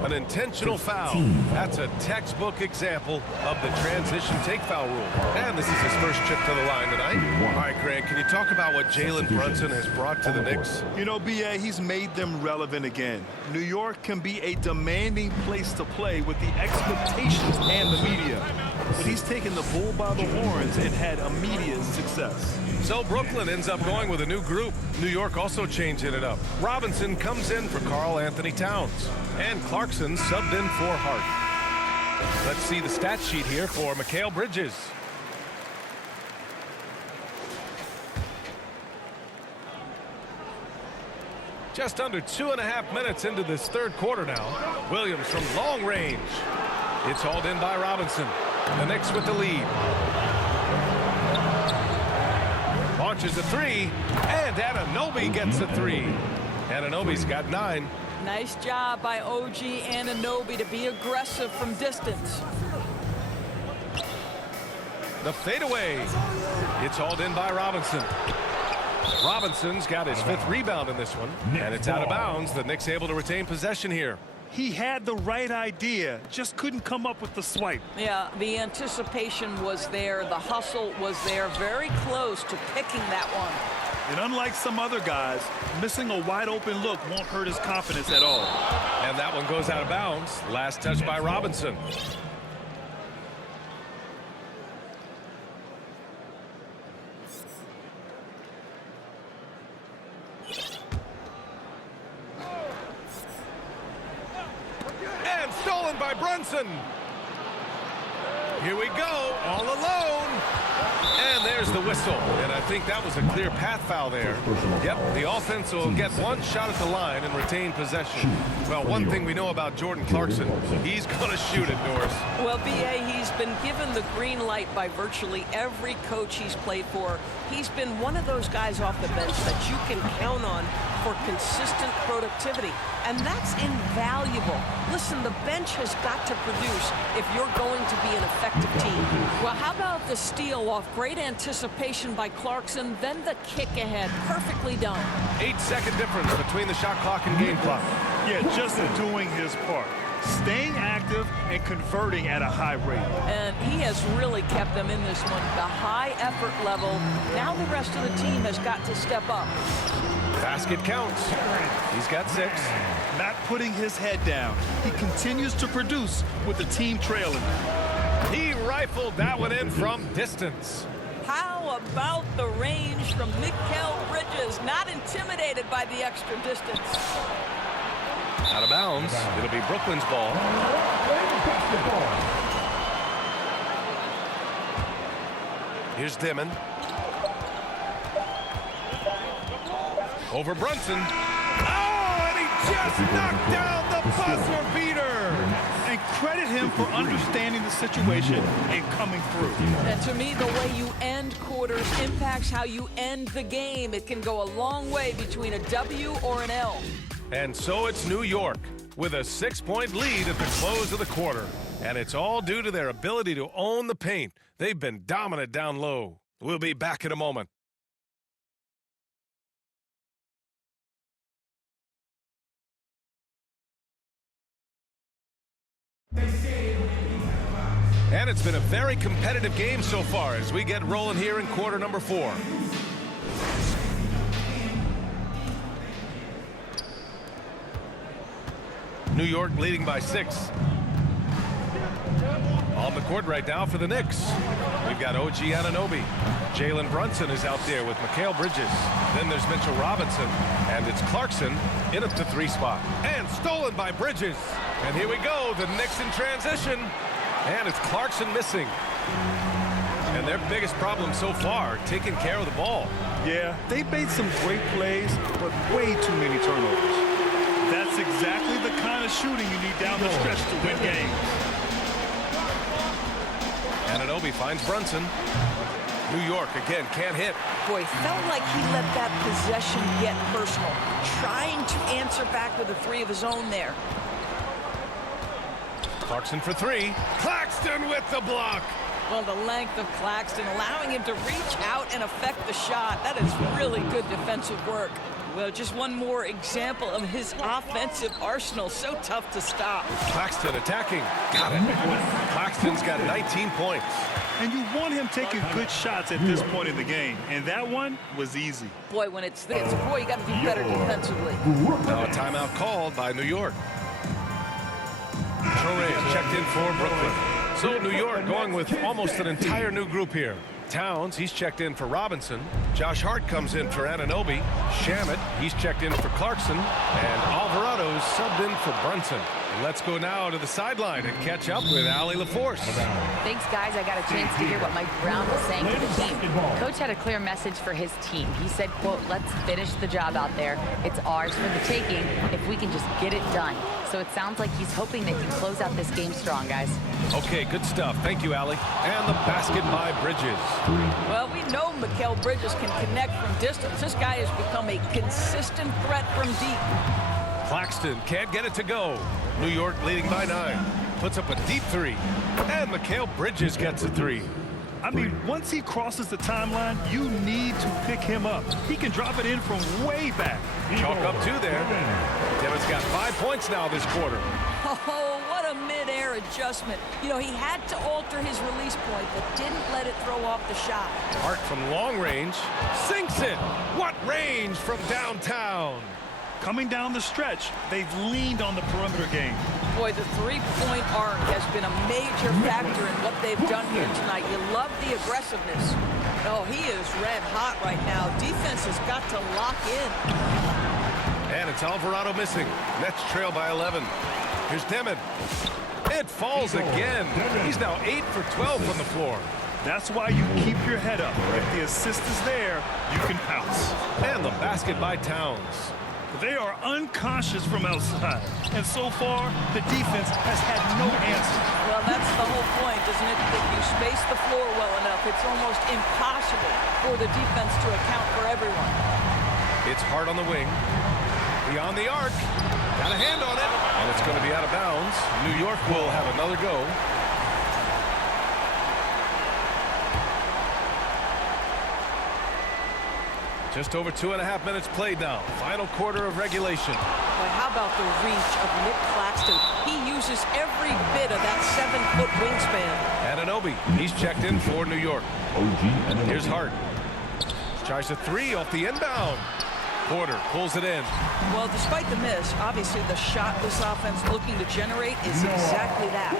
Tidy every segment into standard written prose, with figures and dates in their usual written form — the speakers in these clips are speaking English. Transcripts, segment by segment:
An intentional foul. That's a textbook example of the transition take foul rule. And this is his first trip to the line tonight. All right, Grant, can you talk about what Jalen Brunson has brought to the Knicks? You know, B.A., he's made them relevant again. New York can be a demanding place to play with the expectations and the media. But he's taken the bull by the horns and had immediate success. So Brooklyn ends up going with a new group. New York also changing it up. Robinson comes in for Karl Anthony Towns. And Clarkson subbed in for Hart. Let's see the stat sheet here for Mikal Bridges. Just under 2.5 minutes into this third quarter now. Williams from long range. It's hauled in by Robinson. The Knicks with the lead. Launches a three, and Anunoby gets a three. Anunoby's got 9. Nice job by OG Anunoby to be aggressive from distance. The fadeaway. It's hauled in by Robinson. Robinson's got his 5th rebound in this one, and it's out of bounds. The Knicks able to retain possession here. He had the right idea, just couldn't come up with the swipe. Yeah, the anticipation was there. The hustle was there. Very close to picking that one. And unlike some other guys, missing a wide open look won't hurt his confidence at all. And that one goes out of bounds. Last touch by Robinson. And stolen by Brunson. Here we go, all alone. And there's the whistle. And I think that was a clear path foul there. Yep, the offense will get one shot at the line and retain possession. Well, one thing we know about Jordan Clarkson, he's going to shoot it, Doris. Well, B.A., he's been given the green light by virtually every coach he's played for. He's been one of those guys off the bench that you can count on for consistent productivity. And that's invaluable. Listen, the bench has got to produce if you're going to be an effective team. Well, how about the steal off great anticipation by Clarkson, then the kick ahead. Perfectly done. 8-second difference between the shot clock and game clock. Yeah, just doing his part. Staying active and converting at a high rate. And he has really kept them in this one. The high effort level. Now the rest of the team has got to step up. Basket counts. He's got 6. Not putting his head down. He continues to produce with the team trailing. He rifled that one in from distance. How about the range from Mikal Bridges? Not intimidated by the extra distance. Out of bounds. It'll be Brooklyn's ball. Here's Dimon. Over Brunson. Oh, and he just knocked down the buzzer beater. And credit him for understanding the situation and coming through. And to me, the way you end quarters impacts how you end the game. It can go a long way between a W or an L. And so it's New York with a 6-point lead at the close of the quarter. And it's all due to their ability to own the paint. They've been dominant down low. We'll be back in a moment. And it's been a very competitive game so far as we get rolling here in quarter number 4. New York leading by 6. On the court right now for the Knicks. We've got OG Anunoby. Jalen Brunson is out there with Mikal Bridges. Then there's Mitchell Robinson. And it's Clarkson in at the 3 spot. And stolen by Bridges. And here we go, the Knicks in transition. And it's Clarkson missing. And their biggest problem so far, taking care of the ball. Yeah, they made some great plays, but way too many turnovers. That's exactly the kind of shooting you need down the stretch to win games. Anunoby finds Brunson. New York again can't hit. Boy, felt like he let that possession get personal. Trying to answer back with a 3 of his own there. Clarkson for 3. Claxton with the block. Well, the length of Claxton allowing him to reach out and affect the shot. That is really good defensive work. Well, just one more example of his offensive arsenal. So tough to stop. Claxton attacking. Got it. Claxton's got 19 points. And you want him taking good shots at this point in the game. And that one was easy. Boy, when it's this, boy, you got to do better defensively. Now a timeout called by New York. Torres checked in for Brooklyn. So New York going with almost an entire new group here. Towns, he's checked in for Robinson. Josh Hart comes in for Anunoby. Shamet, he's checked in for Clarkson. And Alvarado's subbed in for Brunson. Let's go now to the sideline and catch up with Allie LaForce. Thanks, guys. I got a chance to hear what Mike Brown was saying to the team. Coach had a clear message for his team. He said, quote, let's finish the job out there. It's ours for the taking if we can just get it done. So it sounds like he's hoping they can close out this game strong, guys. Okay, good stuff. Thank you, Allie. And the basket by Bridges. Well, we know Mikal Bridges can connect from distance. This guy has become a consistent threat from deep. Claxton can't get it to go. New York leading by 9. Puts up a deep three. And Mikal Bridges gets a three. I mean, once he crosses the timeline, you need to pick him up. He can drop it in from way back. Chalk up two there. Devin's got 5 points now this quarter. Oh, what a mid-air adjustment. You know, he had to alter his release point, but didn't let it throw off the shot. Hart from long range sinks it. What range from downtown? Coming down the stretch, they've leaned on the perimeter game. Boy, the three-point arc has been a major factor in what they've done here tonight. You love the aggressiveness. Oh, he is red hot right now. Defense has got to lock in. And it's Alvarado missing. Nets trail by 11. Here's Demon. It falls again. He's now 8 for 12 from the floor. That's why you keep your head up. If the assist is there, you can pounce. And the basket by Towns. They are unconscious from outside. And so far, the defense has had no answer. Well, that's the whole point, isn't it? If you space the floor well enough, it's almost impossible for the defense to account for everyone. It's Hart on the wing. Beyond the arc. Got a hand on it. And it's going to be out of bounds. New York will have another go. Just over 2.5 minutes played now. Final quarter of regulation. Boy, how about the reach of Nick Claxton? He uses every bit of that 7-foot wingspan. Anunoby, he's checked in for New York. Here's Hart. Tries a three off the inbound. Porter pulls it in. Well, despite the miss, obviously the shot this offense looking to generate is exactly that.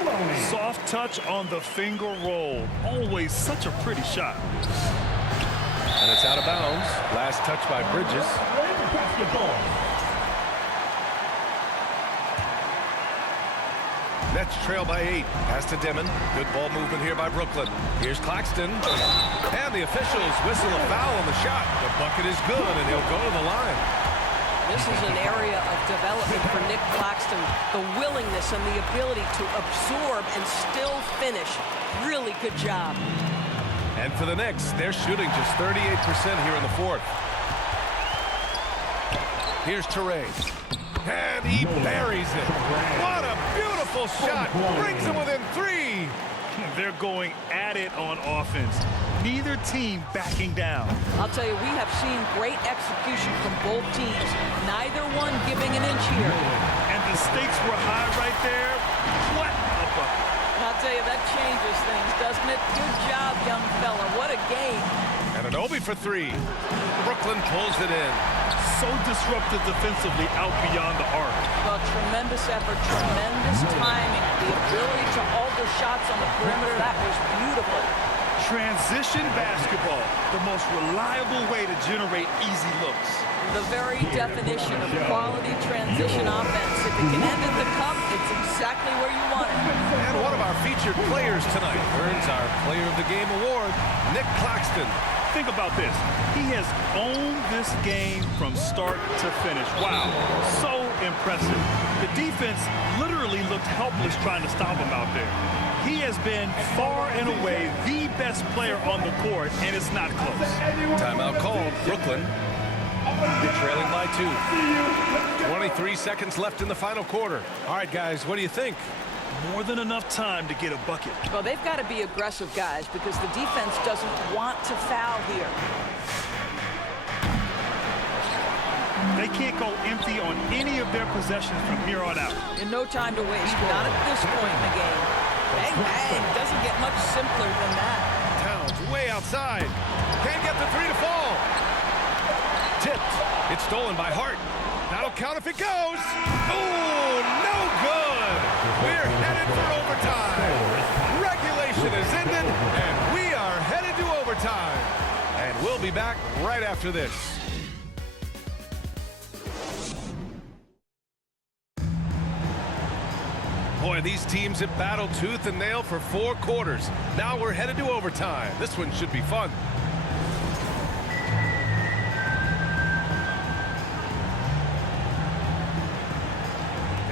Soft touch on the finger roll. Always such a pretty shot. And it's out of bounds. Last touch by Bridges. Nets trail by 8. Pass to Demon. Good ball movement here by Brooklyn. Here's Claxton. And the officials whistle a foul on the shot. The bucket is good, and he'll go to the line. This is an area of development for Nick Claxton. The willingness and the ability to absorb and still finish. Really good job. And for the Knicks, they're shooting just 38% here in the fourth. Here's Torres. And he buries it. What a beautiful shot. Brings him within 3. They're going at it on offense. Neither team backing down. I'll tell you, we have seen great execution from both teams. Neither one giving an inch here. And the stakes were high right there. What a bucket. I'll tell you, that changes things, doesn't it? Good job, young fella. What a game. Anunoby for 3. Brooklyn pulls it in. So disruptive defensively out beyond the arc. Well, tremendous effort, tremendous timing. The ability to alter shots on the perimeter, that was beautiful. Transition basketball, the most reliable way to generate easy looks. The very definition of quality transition offense. If it can end at the cup, it's exactly where you want it. And one of our featured players tonight earns our Player of the Game award, Nick Claxton. Think about this. He has owned this game from start to finish. Wow, so impressive. The defense literally looked helpless trying to stop him out there. He has been far and away the best player on the court, and it's not close. Timeout called. Brooklyn. They're trailing by 2. 23 seconds left in the final quarter. All right, guys, what do you think? More than enough time to get a bucket. Well, they've got to be aggressive, guys, because the defense doesn't want to foul here. They can't go empty on any of their possessions from here on out. And no time to waste. Not at this point in the game. Bang, bang. Doesn't get much simpler than that. Towns way outside. Can't get the three to fall. Tipped. It's stolen by Hart. That'll count if it goes. Oh, no good. We're headed for overtime. Regulation is ended, and we are headed to overtime. And we'll be back right after this. Boy, these teams have battled tooth and nail for 4 quarters. Now we're headed to overtime. This one should be fun.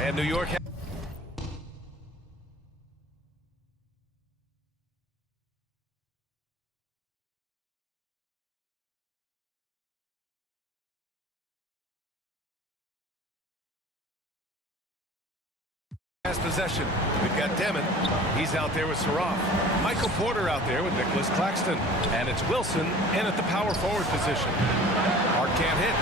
And New York has possession. We've got Demon. He's out there with Saraf. Michael Porter out there with Nicholas Claxton. And it's Wilson in at the power forward position. Hart can't hit.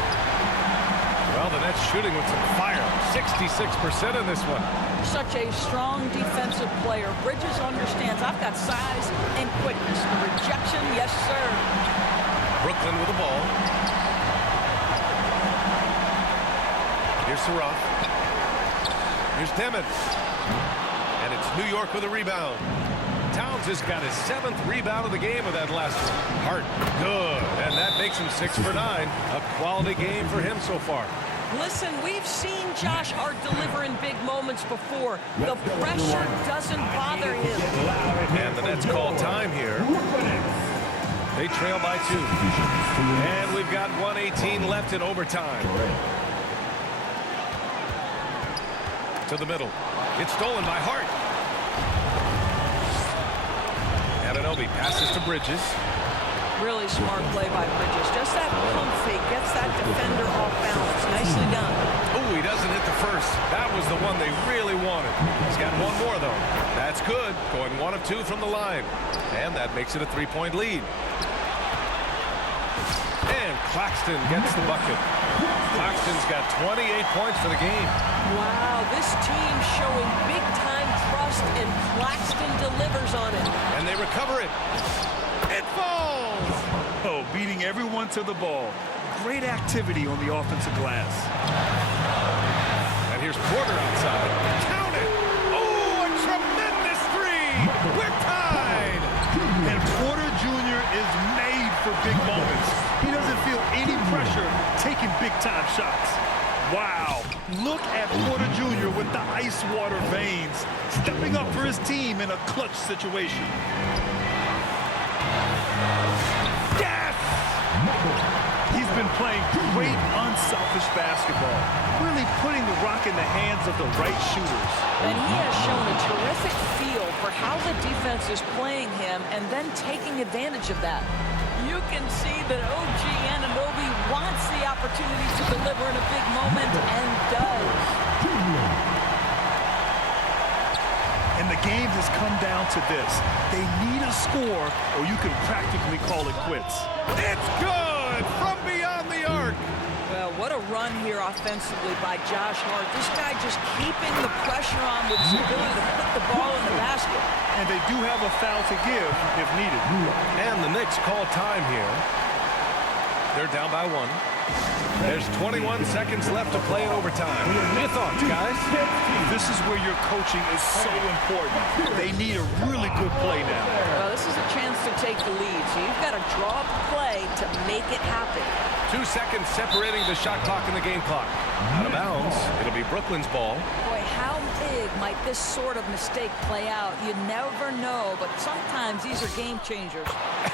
Well, the Nets shooting with some fire. 66% in this one. Such a strong defensive player. Bridges understands I've got size and quickness. The rejection, yes, sir. Brooklyn with the ball. Here's Saraf. Here's Demon. And it's New York with a rebound. Towns has got his 7th rebound of the game with that last one. Hart, good. And that makes him 6 for 9. A quality game for him so far. Listen, we've seen Josh Hart deliver in big moments before. The pressure doesn't bother him. And the Nets call time here. They trail by 2. And we've got 1:18 left in overtime. To the middle. It's stolen by Hart. Anunoby passes to Bridges. Really smart play by Bridges. Just that pump fake gets that defender off balance. Nicely done. Oh, he doesn't hit the first. That was the one they really wanted. He's got one more, though. That's good. Going 1 of 2 from the line. And that makes it a 3-point lead. And Claxton gets the bucket. Claxton's got 28 points for the game. Wow, this team showing big-time trust, and Claxton delivers on it. And they recover it. It falls! Oh, beating everyone to the ball. Great activity on the offensive glass. And here's Porter outside. Count it! Oh, a tremendous 3! We're tied! And Porter Jr. is made for big moments. He doesn't feel any pressure taking big-time shots. Wow. Look at Porter Jr. with the ice water veins, stepping up for his team in a clutch situation. Yes! He's been playing great, unselfish basketball, really putting the rock in the hands of the right shooters. And he has shown a terrific feel for how the defense is playing him and then taking advantage of that. You can see that OG Anunoby wants the opportunity to deliver in a big moment and does. And the game has come down to this. They need a score or you can practically call it quits. It's good from beyond the arc. Well, what a run here offensively by Josh Hart. This guy just keeping the pressure on with his ability to put the ball in the basket. And they do have a foul to give if needed. And the Knicks call time here. They're down by 1. There's 21 seconds left to play in overtime. Your thoughts, guys? This is where your coaching is so important. They need a really good play now. Well, this is a chance to take the lead, so you've got to draw up the play to make it happen. 2 seconds separating the shot clock and the game clock. Out of bounds. It'll be Brooklyn's ball. Boy, how big might this sort of mistake play out? You never know, but sometimes these are game changers.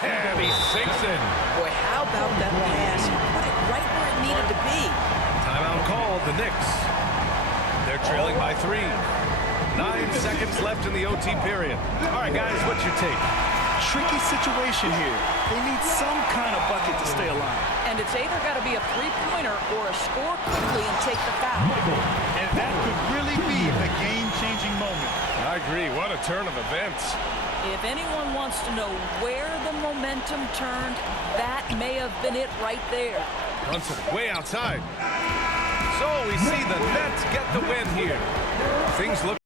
And he sinks it. Boy, how about that pass? He put it right where it needed to be. Timeout called, the Knicks. They're trailing by 3. 9 seconds left in the OT period. All right, guys, what's your take? Tricky situation here. They need some kind of bucket to stay alive. And it's either got to be a three-pointer or a score quickly and take the foul. And that could really be the game-changing moment. I agree. What a turn of events. If anyone wants to know where the momentum turned, that may have been it right there. Brunson way outside. So we see the Nets get the win here. Things look